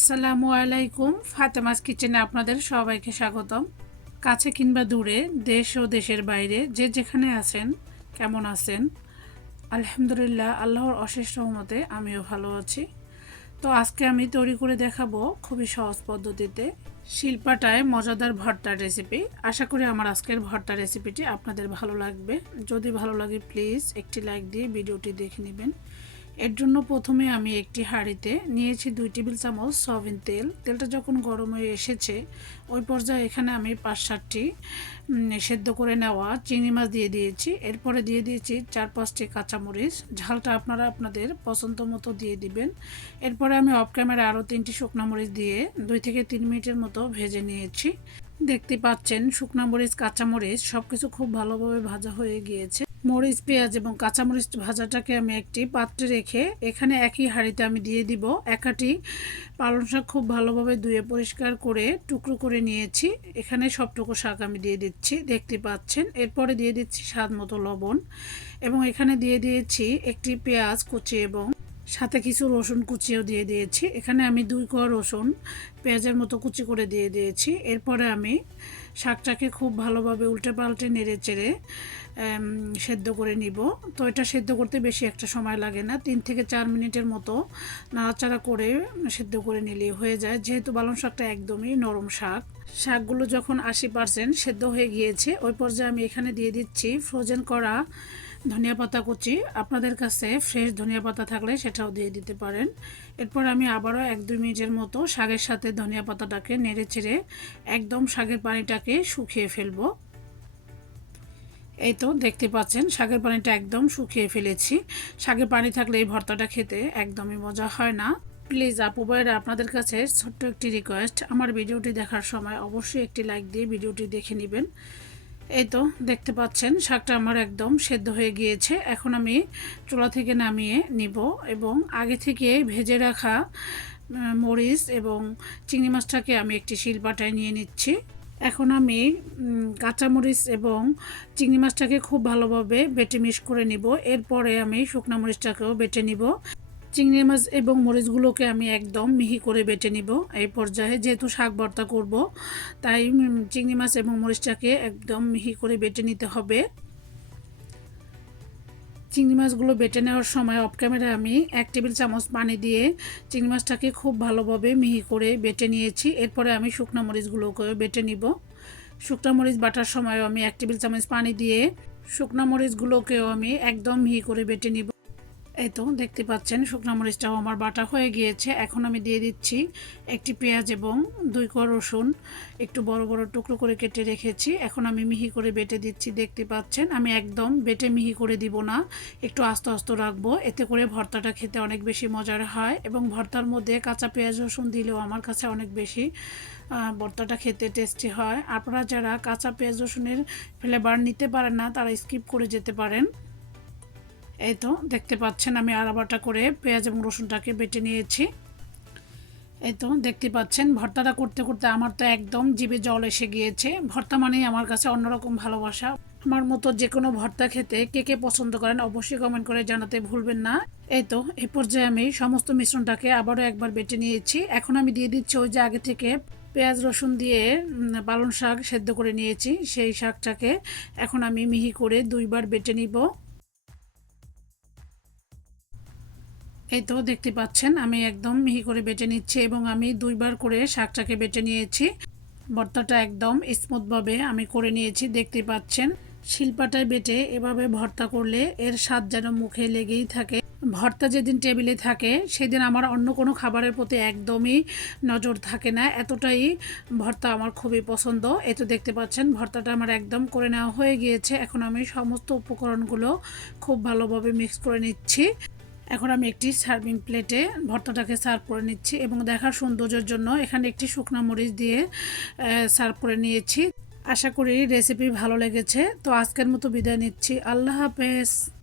আসসালামু আলাইকুম। ফাতেমাস কিচেনে আপনাদের সবাইকে স্বাগতম। কাছে কিংবা দূরে, দেশ ও দেশের বাইরে, যে যেখানে আছেন, কেমন আছেন? আলহামদুলিল্লাহ, আল্লাহর অশেষ রহমতে আমিও ভালো আছি। তো আজকে আমি তৈরি করে দেখাবো খুবই সহজ পদ্ধতিতে শিল্পাটায় মজাদার ভর্তার রেসিপি আশা করি আমার আজকের ভর্তা রেসিপিটি আপনাদের ভালো লাগবে। যদি ভালো লাগে প্লিজ একটি লাইক দিয়ে ভিডিওটি দেখে নেবেন। এর জন্য প্রথমে আমি একটি হাঁড়িতে নিয়েছি দুই টেবিল চামচ সয়াবিন তেল। তেলটা যখন গরম হয়ে এসেছে, ওই পর্যায়ে এখানে আমি পাঁচ সাতটি সেদ্ধ করে নেওয়া চিংড়ি মাছ দিয়ে দিয়েছি। এরপরে দিয়ে দিয়েছি চার পাঁচটি কাঁচামরিচ। ঝালটা আপনারা আপনাদের পছন্দ মতো দিয়ে দিবেন। এরপরে আমি অফ ক্যামেরা আরও তিনটি শুকনো মরিচ দিয়ে দুই থেকে তিন মিনিটের মতো ভেজে নিয়েছি। দেখতে পাচ্ছেন শুকনা মরিচ, কাঁচামরিচ সব কিছু খুব ভালোভাবে ভাজা হয়ে গিয়েছে। মরিচ, পেঁয়াজ এবং কাঁচামরিচ ভাজাটাকে আমি একটি পাত্রে রেখে এখানে একই হাঁড়িতে আমি দিয়ে দিব। একাটি পালং শাক খুব ভালোভাবে ধুয়ে পরিষ্কার করে টুকরো করে নিয়েছি। এখানে সবটুকু শাক আমি দিয়ে দিচ্ছি, দেখতে পাচ্ছেন। এরপরে দিয়ে দিচ্ছি স্বাদ মতো লবণ এবং এখানে দিয়ে দিয়েছি একটি পেঁয়াজ কুচি এবং সাথে কিছু রসুন কুচিও দিয়ে দিয়েছি। এখানে আমি দুই কোয়া রসুন পেঁয়াজের মতো কুচি করে দিয়ে দিয়েছি। এরপরে আমি শাকটাকে খুব ভালোভাবে উল্টে পাল্টে নেড়ে চেড়ে সেদ্ধ করে নিব। তো এটা সেদ্ধ করতে বেশি একটা সময় লাগে না। তিন থেকে চার মিনিটের মতো নাড়াচাড়া করে সেদ্ধ করে নিলে হয়ে যায়। যেহেতু পালং শাকটা একদমই নরম শাক, শাকগুলো যখন আশি পার্সেন্ট সেদ্ধ হয়ে গিয়েছে, ওই পর্যায়ে আমি এখানে দিয়ে দিচ্ছি ফ্রোজেন করা ধনিয়া পাতা কুচি। আপনাদের কাছে ফ্রেশ ধনিয়া পাতা থাকলে সেটাও দিয়ে দিতে পারেন। এরপর আমি আবারও এক দুই মিনিটের মতো শাকের সাথে ধনিয়া পাতাটাকে নেড়ে চেড়ে একদম শাকের পানিটাকে শুকিয়ে ফেলব। এই তো দেখতে পাচ্ছেন, শাকের পানিটা একদম শুকিয়ে ফেলেছি। শাকের পানি থাকলে এই ভর্তাটা খেতে একদমই মজা হয় না। প্লিজ আপু ভাইরা আপনাদের কাছে ছোট্ট একটি রিকোয়েস্ট আমার ভিডিওটি দেখার সময় অবশ্যই একটি লাইক দিয়ে ভিডিওটি দেখে নেবেন। এই তো দেখতে পাচ্ছেন, শাকটা আমার একদম সেদ্ধ হয়ে গিয়েছে। এখন আমি চুলা থেকে নামিয়ে নিব এবং আগে থেকে ভেজে রাখা মরিচ এবং চিংড়ি মাছটাকে আমি একটি শিলপাটায় নিয়ে নিচ্ছি। এখন আমি কাঁচামরিচ এবং চিংড়ি মাছটাকে খুব ভালোভাবে বেটে মিশ করে নিব। এরপরে আমি শুকনো মরিচটাকেও বেটে নিব। চিংড়ি মাছ এবং মরিচগুলোকে আমি একদম মিহি করে বেটে নিব। এই পর্যায়ে যেহেতু শাক ভর্তা করব, তাই চিংড়ি মাছ এবং মরিচটাকে একদম মিহি করে বেটে নিতে হবে। চিংড়ি মাছগুলো বেটে নেওয়ার সময় অফ ক্যামেরায় আমি এক টেবিল চামচ পানি দিয়ে চিংড়ি মাছটাকে খুব ভালোভাবে মিহি করে বেটে নিয়েছি। এরপরে আমি শুকনো মরিচগুলোকেও বেটে নিব। শুকনো মরিচ বাটার সময় আমি এক টেবিল চামচ পানি দিয়ে শুকনো মরিচগুলোকেও আমি একদম মিহি করে বেটে নিব। এই তো দেখতে পাচ্ছেন, শুকনো মরিচটাও আমার বাটা হয়ে গিয়েছে। এখন আমি দিয়ে দিচ্ছি একটি পেঁয়াজ এবং দুই কোয়া রসুন। একটু বড় বড় টুকরো করে কেটে রেখেছি। এখন আমি মিহি করে বেটে দিচ্ছি, দেখতে পাচ্ছেন। আমি একদম বেটে মিহি করে দিব না, একটু আস্তে আস্তে রাখব। এতে করে ভর্তাটা খেতে অনেক বেশি মজার হয় এবং ভর্তার মধ্যে কাঁচা পেঁয়াজ রসুন দিলেও আমার কাছে অনেক বেশি ভর্তাটা খেতে টেস্টি হয়। আপনারা যারা কাঁচা পেঁয়াজ রসুনের ফ্লেভার নিতে পারেন না, তারা স্কিপ করে যেতে পারেন। এই তো, দেখতে পাচ্ছেন আমি আলাবাটা করে পেঁয়াজ এবং রসুনটাকে বেটে নিয়েছি। এই তো, দেখতে পাচ্ছেন, ভর্তাটা করতে করতে আমার তো একদম জিভে জল এসে গিয়েছে। ভর্তা মানেই আমার কাছে অন্যরকম ভালোবাসা। আমার মতো যে কোনো ভর্তা খেতে কে কে পছন্দ করেন অবশ্যই কমেন্ট করে জানাতে ভুলবেন না। এই তো এই পর্যায়ে আমি সমস্ত মিশ্রণটাকে আবারও একবার বেটে নিয়েছি। এখন আমি দিয়ে দিচ্ছি ওই যে আগে থেকে পেঁয়াজ, রসুন দিয়ে পালং শাক সেদ্ধ করে নিয়েছি সেই শাকটাকে। এখন আমি মিহি করে দুইবার বেটে নিব। এই তো দেখতে পাচ্ছেন, আমি একদম মিহি করে বেটে নিচ্ছি এবং আমি দুইবার করে শাকটাকে বেটে নিয়েছি। ভর্তাটা একদম স্মুথভাবে আমি করে নিয়েছি, দেখতে পাচ্ছেন। শিল্পাটায় বেটে এভাবে ভর্তা করলে এর স্বাদ যেন মুখে লেগেই থাকে। ভর্তা যেদিন টেবিলে থাকে, সেদিন আমার অন্য কোনো খাবারের প্রতি একদমই নজর থাকে না। এতটাই ভর্তা আমার খুবই পছন্দ। এ তো দেখতে পাচ্ছেন, ভর্তাটা আমার একদম করে নেওয়া হয়ে গিয়েছে। এখন আমি সমস্ত উপকরণগুলো খুব ভালোভাবে মিক্স করে নিচ্ছি। এখন আমি একটি সার্ভিং প্লেটে ভর্তাটাকে সার্ভ করে নিচ্ছি এবং দেখার সৌন্দর্যের জন্য এখানে একটি শুকনা মরিচ দিয়ে সার্ভ করে নিয়েছি। আশা করি রেসিপি ভালো লেগেছে। তো আজকের মতো বিদায় নিচ্ছি। আল্লাহ হাফেজ।